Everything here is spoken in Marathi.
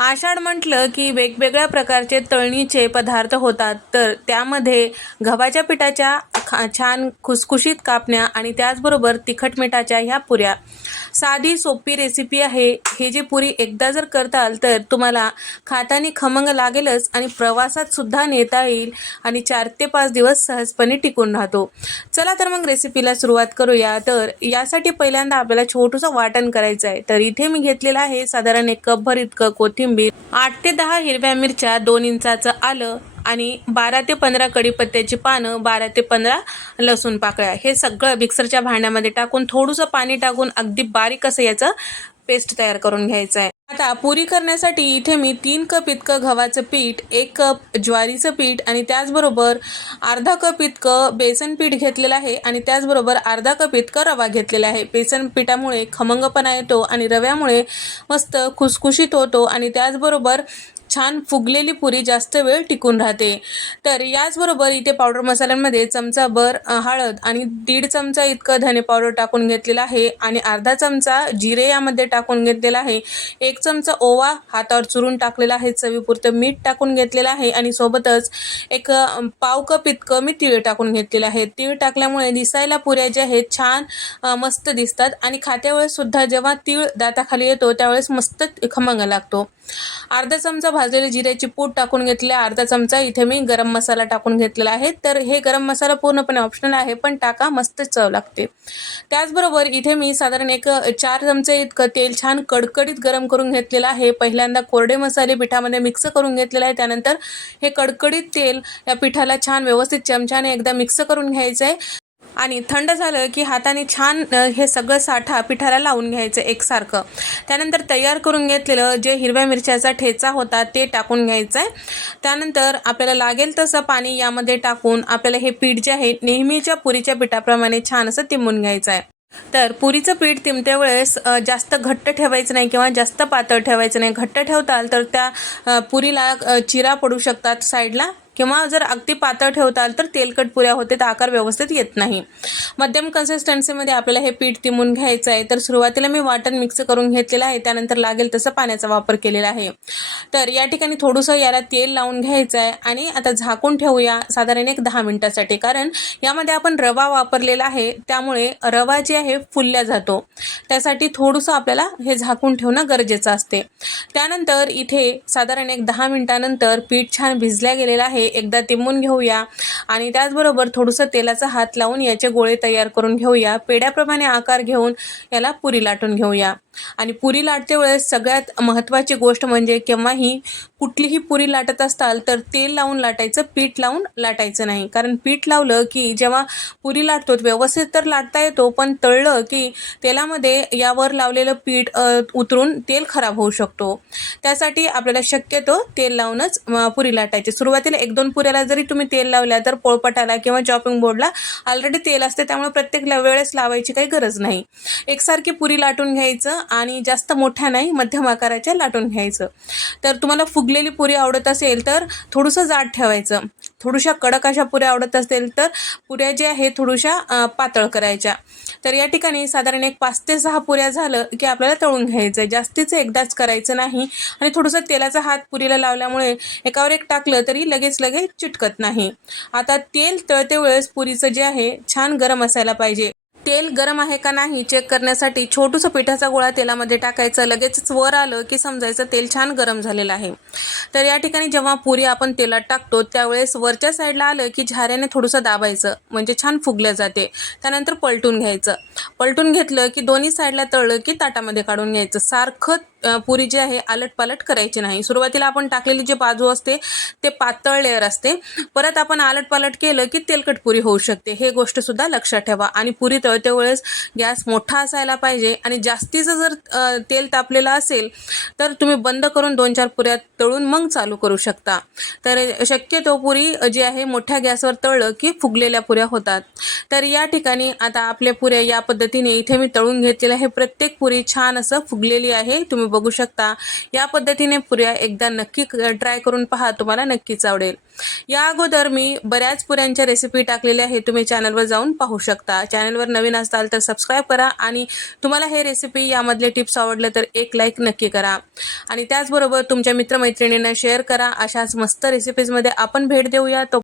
आषाढ म्हटलं की वेगवेगळ्या प्रकारचे तळणीचे पदार्थ होतात. तर त्यामध्ये गव्हाच्या पिठाच्या खा छान खुसखुशीत कापण्या आणि त्याचबरोबर तिखट मिठाच्या ह्या पुऱ्या. साधी सोपी रेसिपी आहे. हे जी पुरी एकदा जर करताल तर तुम्हाला खाताने खमंग लागेलच आणि प्रवासात सुद्धा नेता येईल आणि चार ते पाच दिवस सहजपणे टिकून राहतो. चला तर मग रेसिपीला सुरुवात करूया. तर यासाठी पहिल्यांदा आपल्याला छोटंसं वाटण करायचं आहे. तर इथे मी घेतलेलं आहे साधारण एक कपभर इतकं कोथिंबीर. आठ ते दहा हिरव्या मिरच्या दोन इंचाचं आलं. आणि बारा ते पंधरा कढीपत्त्याची पानं बारा ते पंधरा लसूण पाकळ्या. हे सगळं मिक्सरच्या भांड्यामध्ये टाकून थोडंसं पाणी टाकून अगदी बारीक असं याचं पेस्ट तयार करून घ्यायचं आहे आता पुरी करण्यासाठी इथे मी तीन कप इतकं गव्हाचं पीठ एक कप ज्वारीचं पीठ आणि त्याचबरोबर अर्धा कप इतकं बेसन पीठ घेतलेलं आहे आणि त्याचबरोबर अर्धा कप इतकं रवा घेतलेला आहे. बेसन पिठामुळे खमंगपणा येतो आणि रव्यामुळे मस्त खुसखुशीत होतो आणि त्याचबरोबर छान फुगलेली पुरी जास्त वेळ टिकून राहते. तर याचबरोबर इथे पावडर मसाल्यांमध्ये चमचाभर हळद आणि दीड चमचा इतकं धने पावडर टाकून घेतलेला आहे आणि अर्धा चमचा जिरे यामध्ये टाकून घेतलेला आहे. एक चमचा ओवा हातावर चुरून टाकलेला आहे. चवीपुरतं मीठ टाकून घेतलेलं आहे आणि सोबतच एक पाव कप इतकं मी तीळ टाकून घेतलेलं आहे. तीळ टाकल्यामुळे दिसायला पुऱ्या ज्या आहेत छान मस्त दिसतात आणि खात्यावेळेस सुद्धा जेव्हा तीळ दाताखाली येतो त्यावेळेस मस्त खमंग लागतो. अर्धा चमचा भाजलेले जिऱ्याची पूड टाकून घेतले अर्धा चमचा इथे मी गरम मसाला टाकून घेतलेला आहे. तर हे गरम मसाला पूर्णपणे ऑप्शनल आहे पण टाका मस्त चव लागते. त्याचबरोबर इथे मी साधारण एक चार चमचे इतकं तेल छान कडकडीत गरम करून घेतलेलं आहे. पहिल्यांदा कोरडे मसाले पिठामध्ये मिक्स करून घेतलेलं आहे. त्यानंतर हे कडकडीत तेल या पिठाला छान व्यवस्थित चमच्याने एकदा मिक्स करून घ्यायचं आहे आणि थंड झालं की हाताने छान हे सगळं साठा पिठाला लावून घ्यायचं एकसारखं. त्यानंतर तयार करून घेतलेलं जे हिरव्या मिरच्याचा ठेचा होता ते टाकून घ्यायचं आहे त्यानंतर आपल्याला लागेल तसं पाणी यामध्ये टाकून आपल्याला हे पीठ जे आहे नेहमीच्या पुरीच्या पिठाप्रमाणे छान असं तिंबून घ्यायचं आहे तर पुरीचं पीठ तिमत्या वेळेस जास्त घट्ट ठेवायचं नाही किंवा जास्त पातळ ठेवायचं नाही. घट्ट ठेवताल तर त्या पुरीला चिरा पडू शकतात साईडला. किंवा जर अगदी पातळ ठेवताल तर तेलकट पुऱ्या होते तर आकार व्यवस्थित येत नाही. मध्यम कन्सिस्टन्सीमध्ये आपल्याला हे पीठ तिमून घ्यायचं आहे. तर सुरुवातीला मी वाटण मिक्स करून घेतलेलं आहे. त्यानंतर लागेल तसं पाण्याचा वापर केलेला आहे. तर या ठिकाणी थोडंसं याला तेल लावून घ्यायचं आहे आणि आता झाकून ठेवूया साधारण एक दहा मिनिटासाठी. कारण यामध्ये आपण रवा वापरलेला आहे. त्यामुळे रवा जे आहे फुलल्या जातो. त्यासाठी थोडंसं आपल्याला हे झाकून ठेवणं गरजेचं असते. त्यानंतर इथे साधारण एक दहा मिनिटानंतर पीठ छान भिजल्या गेलेलं आहे. एकदा तिंबून घेऊया. आणि त्याचबरोबर थोडंसं तेलाचा हात लावून याचे गोळे तयार करून घेऊया. पेड्याप्रमाणे आकार घेऊन याला पुरी लाटून घेऊया. आणि पुरी लाटते वेळेस सगळ्यात महत्त्वाची गोष्ट म्हणजे केव्हाही कुठलीही पुरी लाटत असताल तर तेल लावून लाटायचं पीठ लावून लाटायचं नाही. कारण पीठ लावलं की जेव्हा पुरी लाटतो व्यवस्थित तर लाटता येतो पण तळलं की तेलामध्ये यावर लावलेलं पीठ उतरून तेल खराब होऊ शकतो. त्यासाठी आपल्याला शक्यतो तेल लावूनच पुरी लाटायची. सुरुवातीला एक दोन पुऱ्याला जरी तुम्ही तेल लावल्या तर पोळपटाला किंवा चॉपिंग बोर्डला ऑलरेडी तेल असते त्यामुळे प्रत्येक वेळेस लावायची काही गरज नाही. एकसारखी पुरी लाटून घ्यायचं आणि जास्त मोठ्या नाही मध्यम आकाराच्या लाटून घ्यायचं. तर तुम्हाला फुगलेली पुरी आवडत असेल तर थोडंसं जाड ठेवायचं. थोड्याशा कडक अशा पुऱ्या आवडत असतील तर पुऱ्या ज्या आहे थोड्याशा पातळ करायच्या. तर या ठिकाणी साधारण एक पाच ते सहा पुऱ्या झालं की आपल्याला तळून घ्यायचं आहे जास्तीचं एकदाच करायचं नाही आणि थोडंसं तेलाचा हात पुरीला लावल्यामुळे एकावर एक टाकलं तरी लगेच लगेच चिटकत नाही. आता तेल तळते वेळेस पुरीचं जे आहे छान गरम असायला पाहिजे. तेल गरम आहे का नाही चेक करण्यासाठी छोटूसं पिठाचा गोळा तेलामध्ये टाकायचं. लगेचच वर आलं की समजायचं तेल छान गरम झालेलं आहे. तर या ठिकाणी जेव्हा पुरी आपण तेलात टाकतो त्यावेळेस वरच्या साईडला आलं की झाऱ्याने थोडंसं दाबायचं. म्हणजे छान फुगलं जाते. त्यानंतर पलटून घ्यायचं. पलटून घेतलं की दोन्ही साईडला तळलं की ताटामध्ये काढून घ्यायचं. सारखं पुरी जी आहे आलट पालट करायची नाही. सुरुवातीला आपण टाकलेली जी बाजू असते ते पातळ लेअर असते. परत आपण आलट पालट केलं की तेलकट पुरी होऊ शकते. हे गोष्ट सुद्धा लक्षात ठेवा. आणि पुरी तळते वेळेस गॅस मोठा असायला पाहिजे आणि जास्तीचं जर तेल तापलेलं असेल तर तुम्ही बंद करून दोन चार पुऱ्या तळून मग चालू करू शकता. तर शक्यतो पुरी जी आहे मोठ्या गॅसवर तळलं की फुगलेल्या पुऱ्या होतात. तर या ठिकाणी आता आपल्या पुऱ्या या पद्धतीने इथे मी तळून घेतलेलं आहे. प्रत्येक पुरी छान असं फुगलेली आहे. तुम्ही बघू शकता. या पद्धतीने पुऱ्या एकदा नक्की ट्राय करून पहा. तुम्हाला नक्कीच आवडेल. या अगोदर मी बऱ्याच पुऱ्यांच्या रेसिपी टाकलेल्या आहे तुम्ही चॅनलवर जाऊन पाहू शकता. चॅनलवर नवीन असाल तर सबस्क्राईब करा आणि तुम्हाला हे रेसिपी यामधले टिप्स आवडले तर एक लाईक नक्की करा. आणि त्याचबरोबर तुमच्या मित्रमैत्रिणींना शेअर करा. अशाच मस्त रेसिपीजमध्ये आपण भेट देऊया. तो